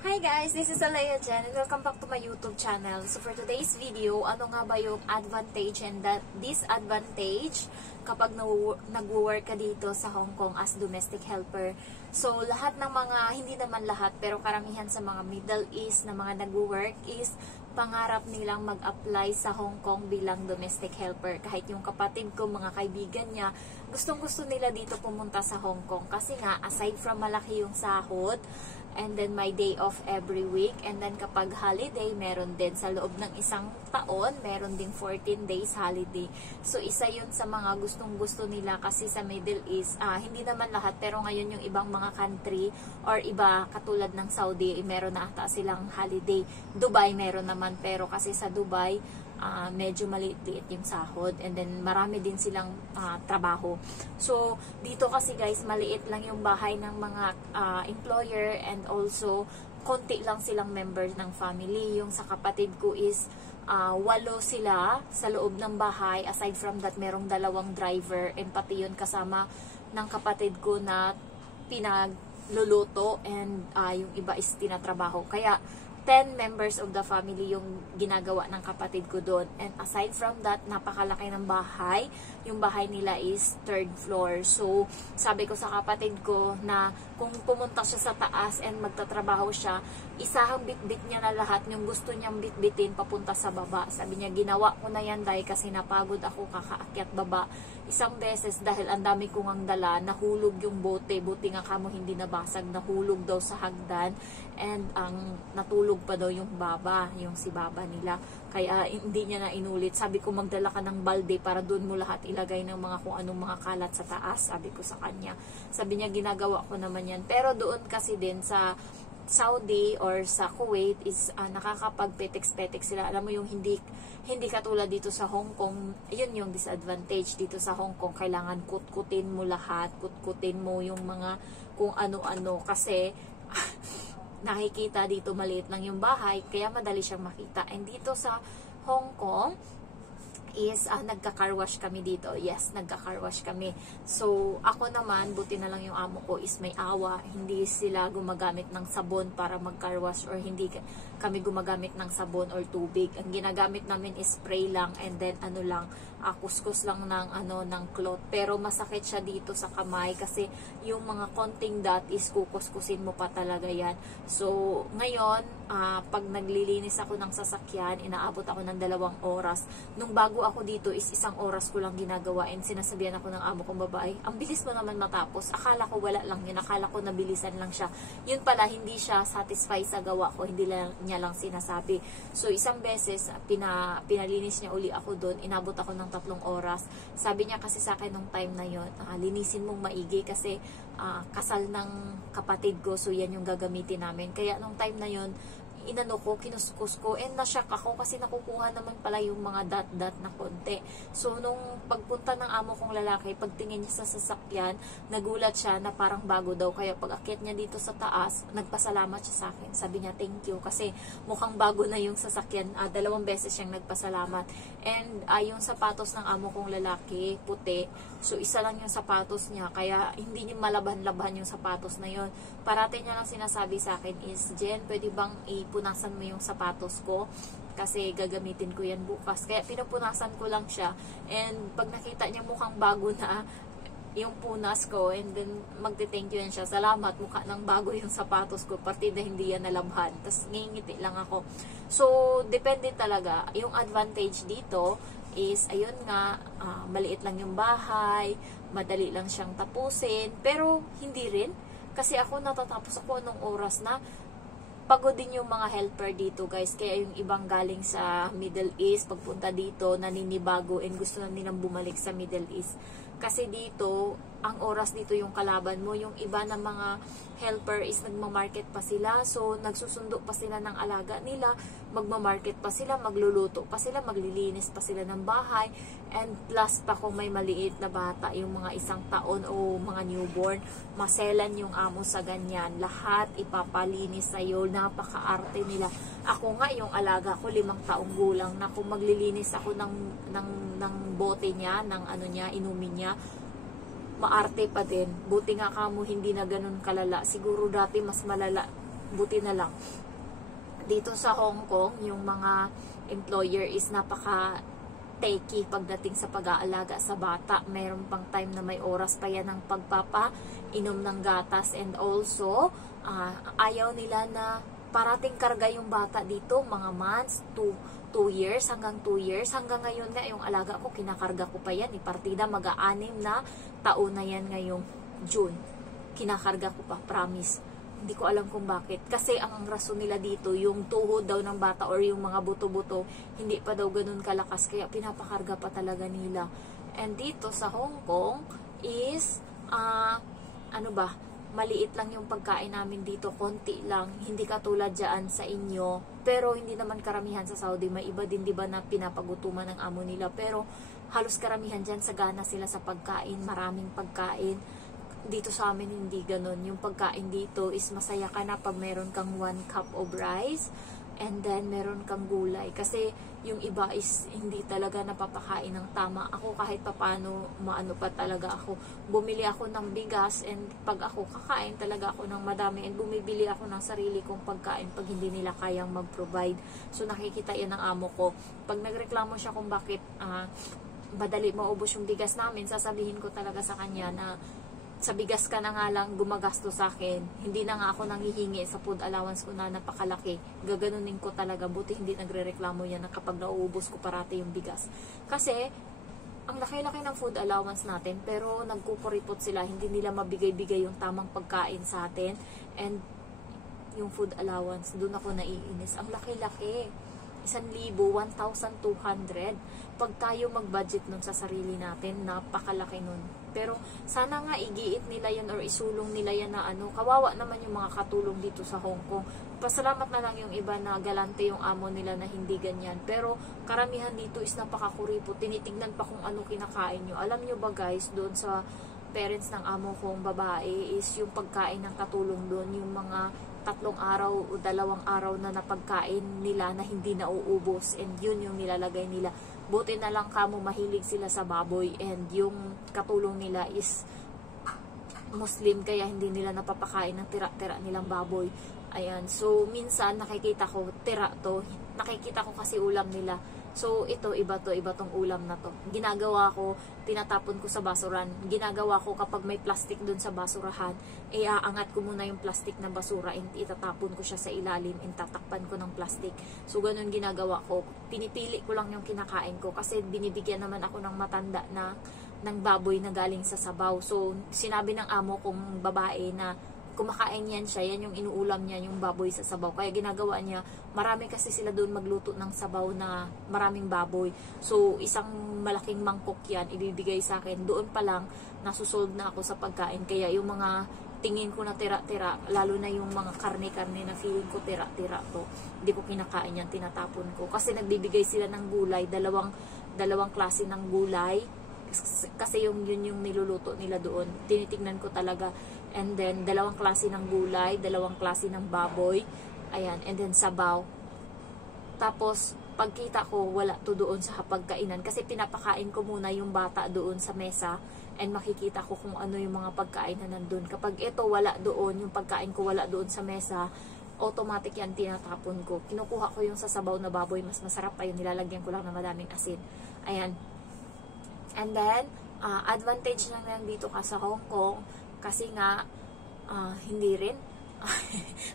Hi guys, this is Alea Jen and welcome back to my YouTube channel. So for today's video, ano nga ba yung advantage and disadvantage kapag nag-work ka dito sa Hong Kong as domestic helper? So lahat ng mga, hindi naman lahat, pero karamihan sa mga Middle East na mga nag-work is pangarap nilang mag-apply sa Hong Kong bilang domestic helper. Kahit yung kapatid ko, mga kaibigan niya, gustong-gusto nila dito pumunta sa Hong Kong. Kasi nga, aside from malaki yung sahod, and then my day off every week, and then kapag holiday, meron din sa loob ng isang taon, meron ding 14 days holiday. So isa yun sa mga gustong-gusto nila kasi sa Middle East, hindi naman lahat, pero ngayon yung ibang mga country or iba katulad ng Saudi, meron na ata silang holiday. Dubai meron naman, pero kasi sa Dubai, medyo maliit-liit yung sahod, and then marami din silang trabaho. So dito kasi guys, maliit lang yung bahay ng mga employer, and also konti lang silang members ng family. Yung sa kapatid ko is 8 sila sa loob ng bahay. Aside from that, merong 2 driver, and pati yun kasama ng kapatid ko na pinagluluto, and yung iba is tinatrabaho. Kaya 10 members of the family yung ginagawa ng kapatid ko doon. And aside from that, napakalaki ng bahay. Yung bahay nila is 3rd floor. So, sabi ko sa kapatid ko na kung pumunta siya sa taas and magtatrabaho siya, isahang bitbit niya na lahat yung gusto niyang bitbitin papunta sa baba. Sabi niya, ginawa ko na yan dahil kasi napagod ako kakaakyat baba. Isang beses dahil ang dami kong ang dala, nahulog yung bote. Buti nga kamo hindi nabasag, nahulog daw sa hagdan. And ang natulog pa daw yung baba, yung si baba nila. Kaya hindi niya na inulit. Sabi ko, magdala ka ng balde para doon mo lahat ilagay ng mga kung anong mga kalat sa taas. Sabi ko sa kanya. Sabi niya, ginagawa ko naman yan. Pero doon kasi din sa Saudi or sa Kuwait is nakakapag-petex-petex sila. Alam mo yung hindi katulad dito sa Hong Kong. Yun yung disadvantage dito sa Hong Kong. Kailangan kutkutin mo lahat. Kutkutin mo yung mga kung ano-ano. Kasi nakikita dito maliit lang yung bahay, kaya madali siyang makita. And dito sa Hong Kong is nagka-car wash kami dito. Yes, nagka-car wash kami. So ako naman, buti na lang yung amo ko is may awa. Hindi sila gumagamit ng sabon para mag-car wash, or hindi kami gumagamit ng sabon or tubig. Ang ginagamit namin is spray lang, and then kuskus lang ng cloth. Pero masakit siya dito sa kamay kasi yung mga konting dot is kukuskusin mo pa talaga yan. So ngayon, pag naglilinis ako ng sasakyan, inaabot ako ng 2 oras. Nung bago ako dito is 1 oras ko lang ginagawa, and sinasabihan ako ng amo kong babae, ang bilis mo naman matapos. Akala ko wala lang yun, akala ko nabilisan lang siya. Yun pala, hindi siya satisfied sa gawa ko, hindi niya lang sinasabi. So isang beses, pinalinis niya uli ako doon, inabot ako ng 3 oras. Sabi niya kasi sa akin nung time na yun, linisin mong maigi kasi kasal ng kapatid ko, so yan yung gagamitin namin. Kaya nung time na yun, kinuskus ko, and nashock ako kasi nakukuha naman pala yung mga dot-dot na konti. So nung pagpunta ng amo kong lalaki, pagtingin niya sa sasakyan, nagulat siya na parang bago daw. Kaya pag akyat niya dito sa taas, nagpasalamat siya sa akin. Sabi niya, thank you, kasi mukhang bago na yung sasakyan. 2 beses siyang nagpasalamat. And yung sapatos ng amo kong lalaki, puti. So isa lang yung sapatos niya, kaya hindi niya malaban-laban yung sapatos na yun. Parati niya lang sinasabi sa akin is, Jen, pwede bang punasan mo yung sapatos ko kasi gagamitin ko yan bukas. Kaya pinupunasan ko lang siya, and pag nakita niya mukhang bago na yung punas ko, and then magte-thank you yan siya, salamat, mukha ng bago yung sapatos ko, partida hindi yan nalabhan. Tapos ngingiti lang ako. So depende talaga. Yung advantage dito is, ayun nga, maliit lang yung bahay, madali lang siyang tapusin, pero hindi rin. Kasi ako natatapos ako nung oras na. Pagod din yung mga helper dito guys, kaya yung ibang galing sa Middle East, pagpunta dito, naninibago, and gusto na nilang bumalik sa Middle East. Kasi dito, ang oras dito yung kalaban mo. Yung iba na mga helper is nagmamarket pa sila. So, nagsusundo pa sila ng alaga nila. Magmamarket pa sila, magluluto pa sila, maglilinis pa sila ng bahay. And plus pa kung may maliit na bata, yung mga 1 taon o mga newborn, maselan yung amo sa ganyan. Lahat ipapalinis sa'yo. Napaka-arte nila. Ako nga, yung alaga ko, 5 taong gulang na, kung maglilinis ako ng bote niya, ng inumin niya, maarte pa din. Buti nga kamo hindi na ganun kalala. Siguro dati mas malala buti na lang. Dito sa Hong Kong, yung mga employer is napaka techy pagdating sa pag-aalaga sa bata. Mayroon pang time na may oras pa yan ng pagpapainom ng gatas, and also ayaw nila na parating karga yung bata dito, mga months, 2 years, hanggang 2 years. Hanggang ngayon nga, yung alaga ko, kinakarga ko pa yan. Partida, mag-6 na taon na yan ngayong June. Kinakarga ko pa, promise. Hindi ko alam kung bakit. Kasi ang rason nila dito, yung tuhod daw ng bata or yung mga buto-buto, hindi pa daw ganun kalakas. Kaya pinapakarga pa talaga nila. And dito sa Hong Kong is, maliit lang yung pagkain namin dito. Konti lang. Hindi katulad dyan sa inyo. Pero hindi naman karamihan sa Saudi. May iba din, diba, na pinapagutuman ng amo nila. Pero halos karamihan dyan sagana sila sa pagkain. Maraming pagkain. Dito sa amin hindi ganun. Yung pagkain dito is masaya ka na pag meron kang 1 cup of rice and then meron kang gulay. Kasi yung iba is hindi talaga napapakain ng tama. Ako kahit papano, maano pa talaga ako. Bumili ako ng bigas, and pag ako kakain talaga ako ng madami, and bumibili ako ng sarili kong pagkain pag hindi nila kayang mag-provide. So nakikita yan ng amo ko. Pag nagreklamo siya kung bakit madali maubos yung bigas namin, sasabihin ko talaga sa kanya na sa bigas ka na nga lang gumagasto sa akin, hindi na nga ako nanghihingi sa food allowance ko na napakalaki. Gaganunin ko talaga, buti hindi nagre-reklamo yan na kapag nauubos ko parati yung bigas. Kasi, ang laki-laki ng food allowance natin, pero nagkukuripot sila, hindi nila mabigay-bigay yung tamang pagkain sa atin. And, yung food allowance, doon ako naiinis. Ang laki-laki. 1,200. Pag tayo mag-budget nun sa sarili natin, napakalaki nun. Pero sana nga igiit nila yan or isulong nila yan na kawawa naman yung mga katulong dito sa Hong Kong. Pasalamat na lang yung iba na galante yung amo nila na hindi ganyan. Pero karamihan dito is napakakuripot. Tinitignan pa kung ano kinakain nyo. Alam nyo ba guys, doon sa parents ng amo kong babae is yung pagkain ng katulong doon, yung mga 3 araw o 2 araw na napagkain nila na hindi nauubos, and yun yung nilalagay nila. Buti na lang kamo mahilig sila sa baboy, and yung katulong nila is Muslim, kaya hindi nila napapakain ng tira-tira nilang baboy. Ayan, so minsan nakikita ko tira to, nakikita ko kasi ulam nila. So ito, iba tong ulam na to. Ginagawa ko, tinatapon ko sa basuran. Ginagawa ko kapag may plastic dun sa basurahan, aangat ko muna yung plastic na basura, and itatapon ko siya sa ilalim, and tatakpan ko ng plastic. So ganun ginagawa ko. Pinipili ko lang yung kinakain ko kasi binibigyan naman ako ng matanda na ng baboy na galing sa sabaw. So sinabi ng amo kong babae na kumakain yan siya, yan yung inuulam niya, yung baboy sa sabaw. Kaya ginagawa niya, marami kasi sila doon magluto ng sabaw na maraming baboy. So, isang malaking mangkok yan, ibibigay sa akin. Doon pa lang, nasusolve na ako sa pagkain. Kaya yung mga tingin ko na tira-tira, lalo na yung mga karne-karne na feeling ko tira-tira to, hindi ko kinakain yan, tinatapon ko. Kasi nagbibigay sila ng gulay, dalawang klase ng gulay. Kasi yun yung niluluto nila doon. Tinitignan ko talaga. And then, 2 klase ng gulay, 2 klase ng baboy. Ayan, and then sabaw. Tapos, pagkita ko, wala to doon sa hapagkainan. Kasi pinapakain ko muna yung bata doon sa mesa. And makikita ko kung ano yung mga pagkain na nandun. Kapag ito wala doon, yung pagkain ko wala doon sa mesa, automatic yan tinatapon ko. Kinukuha ko yung sa sabaw na baboy. Mas masarap pa yun. Nilalagyan ko lang na madaming asin. Ayan. And then, advantage lang yan dito ka sa Hong Kong. Kasi nga, hindi rin.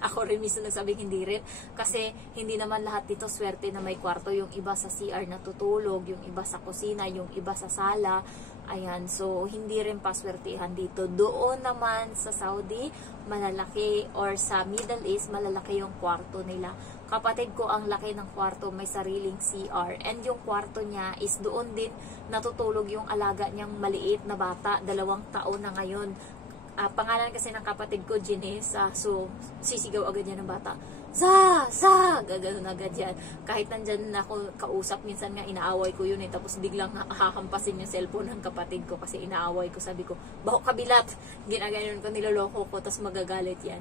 Ako rin mismo nagsabing hindi rin. Kasi hindi naman lahat dito swerte na may kwarto. Yung iba sa CR natutulog, yung iba sa kusina, yung iba sa sala. Ayan, so hindi rin paswertihan dito. Doon naman sa Saudi, malalaki, or sa Middle East, malalaki yung kwarto nila. Kapatid ko ang laki ng kwarto, may sariling CR. And yung kwarto niya is doon din natutulog yung alaga niyang maliit na bata, 2 taon na ngayon. Pangalan kasi ng kapatid ko, Janessa. So, sisigaw agad yan ng bata. Gaganon agad yan. Kahit nandyan na ako kausap, minsan nga inaaway ko yun eh. Tapos biglang hahampasin yung cellphone ng kapatid ko kasi inaaway ko. Sabi ko, baho kabilat. Ginaganon ko, niloloko ko, tapos magagalit yan.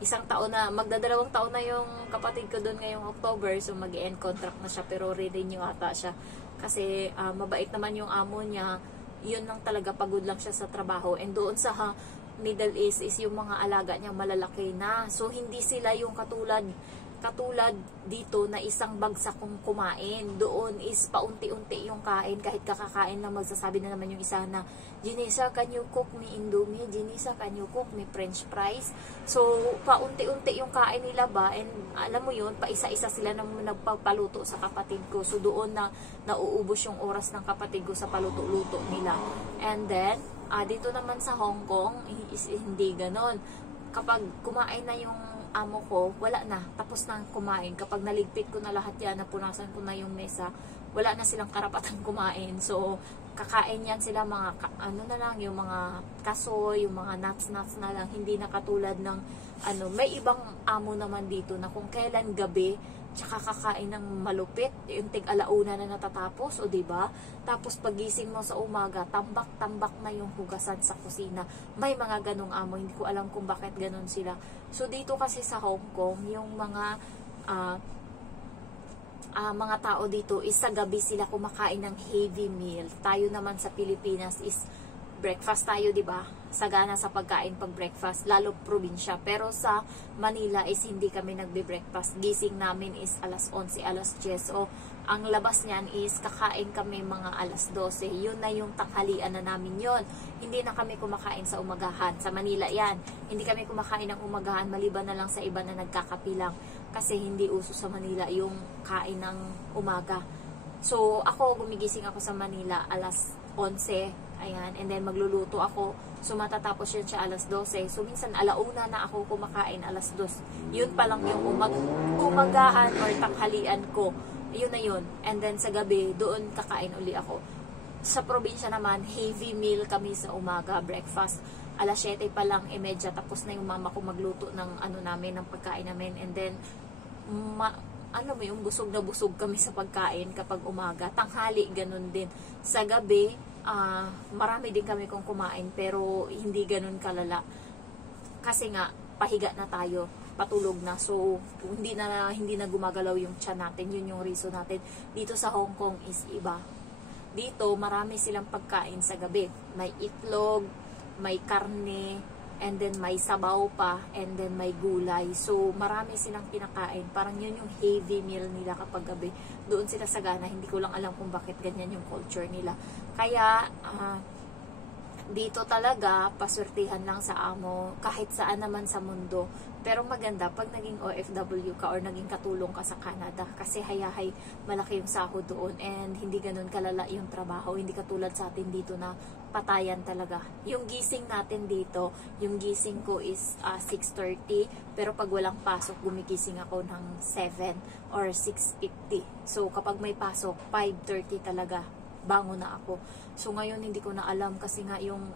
1 taon na, magdadalawang taon na yung kapatid ko doon ngayong October. So, mag-end contract na siya. Pero renew ata siya. Kasi mabait naman yung amo niya. Yun lang talaga, pagod lang siya sa trabaho. And doon sa Middle East is yung mga alaga niya malalaki na. So, hindi sila yung katulad dito na isang bagsak kong kumain. Doon is paunti-unti yung kain. Kahit kakakain lang, magsasabi na naman yung isa na, Janessa, can you cook me Indomie? Janessa, can you cook me French fries? So, paunti-unti yung kain nila ba? And alam mo yun, paisa-isa sila na nagpapaluto sa kapatid ko. So, doon na nauubos yung oras ng kapatid ko sa paluto-luto nila. And then, dito naman sa Hong Kong, hindi ganon. Kapag kumain na yung amo ko, wala na, tapos na kumain. Kapag naligpit ko na lahat yan, napunasan ko na yung mesa, wala na silang karapatan kumain. So, kakain yan sila mga, na lang, yung mga kasoy, yung mga nuts na lang, hindi na katulad ng, may ibang amo naman dito na kung kailan gabi, tsaka kakain ng malupit, yung tig-alauna na natatapos, o diba? Tapos pagising mo sa umaga, tambak-tambak na yung hugasan sa kusina. May mga ganong amo, hindi ko alam kung bakit ganon sila. So dito kasi sa Hong Kong, yung mga tao dito is sa gabi sila kumakain ng heavy meal. Tayo naman sa Pilipinas is breakfast tayo, 'di ba? Sagana sa pagkain pag breakfast, lalo probinsya. Pero sa Manila is hindi kami nagbe-breakfast. Gising namin is alas 11, alas 10. O ang labas niyan is kakain kami mga alas 12. Yun na yung tanghalian na namin yon. Hindi na kami kumakain sa umagahan. Sa Manila 'yan. Hindi kami kumakain ng umagahan maliban na lang sa iba na nagkakapilang kasi hindi uso sa Manila yung kain ng umaga. So ako gumigising ako sa Manila alas 11. Ayan, and then magluluto ako. So, matatapos yun siya alas 12. So, minsan alauna na ako kumakain alas 2. Yun pa lang yung umagahan or tanghalian ko. Yun na yun. And then, sa gabi, doon kakain uli ako. Sa probinsya naman, heavy meal kami sa umaga, breakfast. Alas 7 pa lang, medya tapos na yung mama ko magluto ng namin, ng pagkain namin. And then, yung busog na busog kami sa pagkain kapag umaga. Tanghali, ganun din. Sa gabi, marami din kami kung kumain pero hindi ganun kalala kasi nga pahiga na tayo, patulog na, so hindi na gumagalaw yung tiyan natin. Yun yung reason natin. Dito sa Hong Kong is iba. Dito marami silang pagkain sa gabi, may itlog, may karne, and then may sabaw pa, and then may gulay. So, marami silang kinakain. Parang yun yung heavy meal nila kapag gabi. Doon sila sagana. Hindi ko lang alam kung bakit ganyan yung culture nila. Kaya, dito talaga, paswertihan lang sa amo, kahit saan naman sa mundo. Pero maganda pag naging OFW ka or naging katulong ka sa Canada. Kasi hayahay, malaki yung sahod doon and hindi ganun kalala yung trabaho. Hindi katulad sa atin dito na patayan talaga. Yung gising natin dito, yung gising ko is 6:30. Pero pag walang pasok, gumigising ako ng 7 or 6:50. So kapag may pasok, 5:30 talaga. Bangon na ako. So ngayon hindi ko na alam kasi nga yung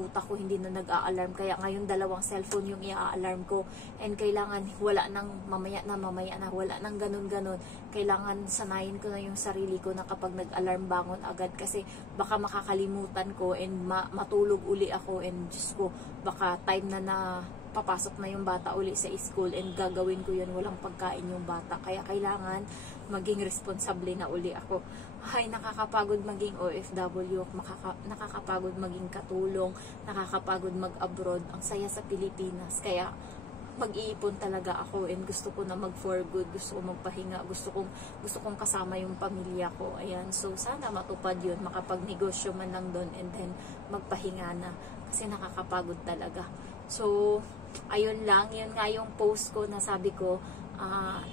utak ko hindi na nag-a-alarm, kaya ngayon 2 cellphone yung i-a-alarm ko and kailangan wala nang mamaya na wala nang ganun. Kailangan sanayin ko na yung sarili ko na kapag nag-alarm bangon agad kasi baka makakalimutan ko and matulog uli ako and Diyos ko baka time na papasok na yung bata uli sa school and gagawin ko yun, walang pagkain yung bata. Kaya kailangan maging responsable na uli ako. Ay, nakakapagod maging OFW, nakakapagod maging katulong, nakakapagod mag-abroad. Ang saya sa Pilipinas. Kaya mag-iipon talaga ako and gusto ko na mag-for good, gusto ko magpahinga, gusto kong kasama yung pamilya ko. Ayan, so sana matupad yun, makapag-negosyo man lang doon and then magpahinga na kasi nakakapagod talaga. So, ayun lang, yun nga yung post ko na sabi ko,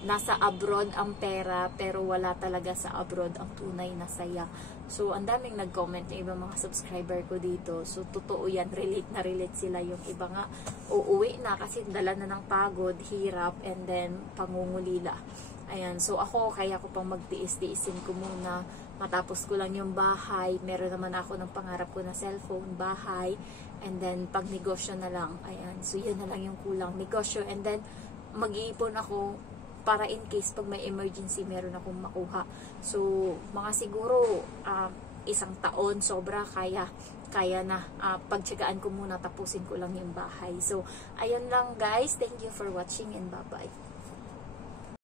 nasa abroad ang pera pero wala talaga sa abroad ang tunay na saya. So, ang daming nag-comment yung ibang mga subscriber ko dito. So, totoo yan, relate sila. Yung iba nga, uuwi na kasi dala na ng pagod, hirap, and then pangungulila. Ayan, so ako, kaya ko pang magtiis-tiisin ko muna. Matapos ko lang yung bahay. Meron naman ako ng pangarap ko na cellphone, bahay, and then pag negosyo na lang. Ayan, so yun na lang yung kulang, negosyo, and then mag-iipon ako para in case pag may emergency meron akong makuha. So mga siguro 1 taon sobra, kaya na pagtsagaan ko muna, tapusin ko lang yung bahay. So ayun lang guys, thank you for watching and bye bye.